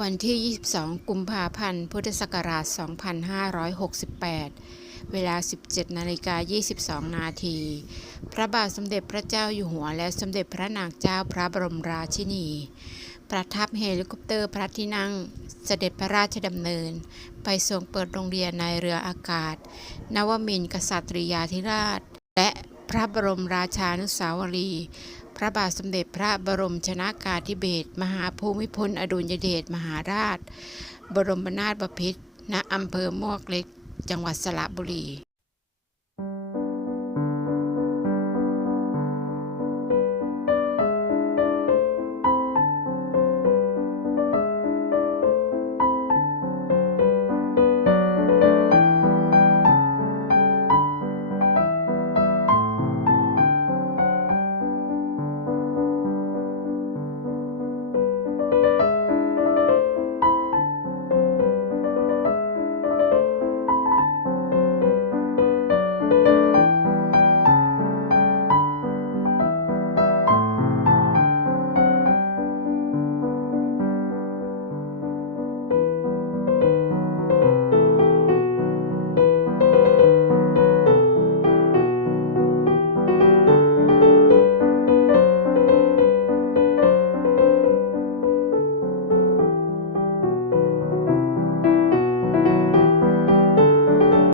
วันที่ 22 กุมภาพันธ์ พุทธศักราช 2568 เวลา 17:22 นาที พระบาทสมเด็จพระเจ้าอยู่หัวและสมเด็จพระนางเจ้าพระบรมราชินี ประทับเฮลิคอปเตอร์พระที่นั่งเสด็จพระราชดำเนินไปทรงเปิดโรงเรียนในเรืออากาศนวมินทร์กษัตริยาธิราชและพระบรมราชานุสาวรีย์พระบาทสมเด็จพระบรมชนกาธิเบศรมหาภูมิพลอดุลยเดชมหาราชบรมนาถบพิตรณอำเภอมวกเหล็กจังหวัดสระบุรี